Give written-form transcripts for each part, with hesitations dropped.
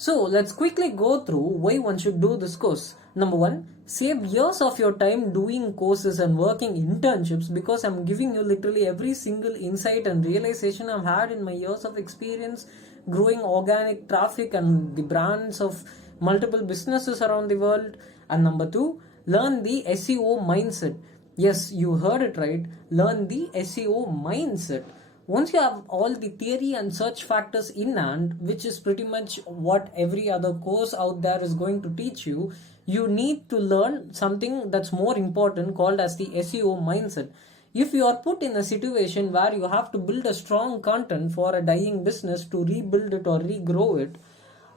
So let's quickly go through why one should do this course. Number one, save years of your time doing courses and working internships, because I'm giving you literally every single insight and realization I've had in my years of experience growing organic traffic and the brands of multiple businesses around the world. And number two, learn the SEO mindset. Yes, you heard it right. Learn the SEO mindset. Once you have all the theory and search factors in hand, which is pretty much what every other course out there is going to teach you, you need to learn something that's more important called as the SEO mindset. If you are put in a situation where you have to build a strong content for a dying business to rebuild it or regrow it,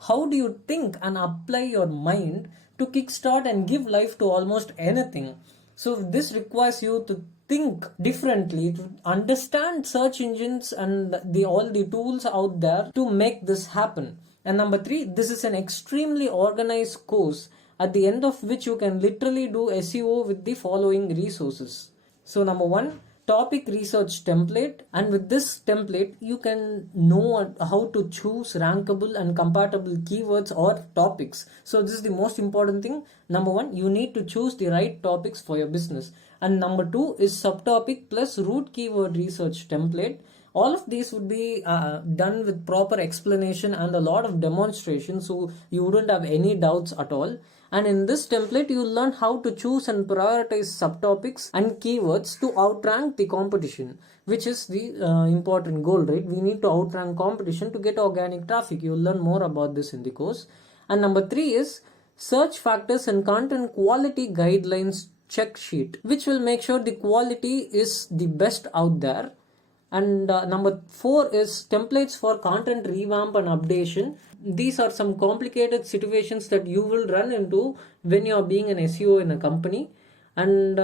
how do you think and apply your mind to kickstart and give life to almost anything? So this requires you to think differently, to understand search engines and all the tools out there to make this happen. And number three, this is an extremely organized course at the end of which you can literally do SEO with the following resources. So number one, topic research template, and with this template you can know how to choose rankable and compatible keywords or topics. So this is the most important thing. Number one, you need to choose the right topics for your business, and number two is subtopic plus root keyword research template. All of these would be done with proper explanation and a lot of demonstration, so you wouldn't have any doubts at all. And in this template, you will learn how to choose and prioritize subtopics and keywords to outrank the competition, which is the important goal, right? We need to outrank competition to get organic traffic. You will learn more about this in the course. And number three is search factors and content quality guidelines check sheet, which will make sure the quality is the best out there. And number four is templates for content revamp and updation. These are some complicated situations that you will run into when you are being an SEO in a company. And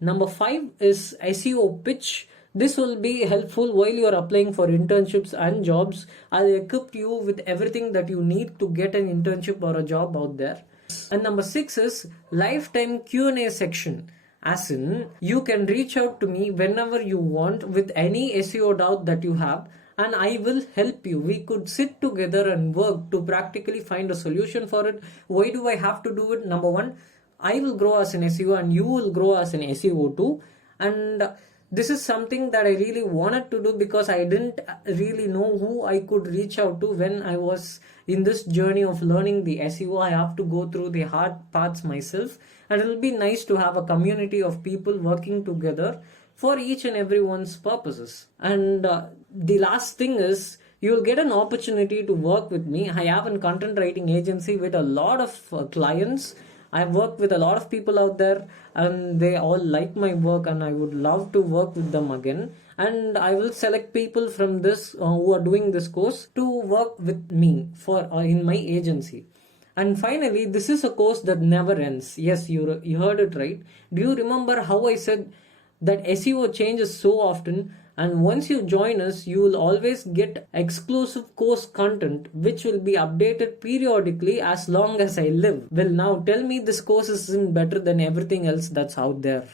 number five is SEO pitch. This will be helpful while you are applying for internships and jobs. I'll equip you with everything that you need to get an internship or a job out there. And number six is lifetime Q&A section. As in, you can reach out to me whenever you want with any SEO doubt that you have, and I will help you. We could sit together and work to practically find a solution for it. Why do I have to do it? Number one, I will grow as an SEO and you will grow as an SEO too. And this is something that I really wanted to do because I didn't really know who I could reach out to when I was in this journey of learning the SEO. I have to go through the hard parts myself, and it will be nice to have a community of people working together for each and everyone's purposes. And the last thing is, you will get an opportunity to work with me. I have a content writing agency with a lot of clients. I've worked with a lot of people out there and they all like my work, and I would love to work with them again. And I will select people from this who are doing this course to work with me for in my agency. And finally, this is a course that never ends. Yes, you heard it right. Do you remember how I said that SEO changes so often? And once you join us, you will always get exclusive course content which will be updated periodically as long as I live. Well, now tell me this course isn't better than everything else that's out there.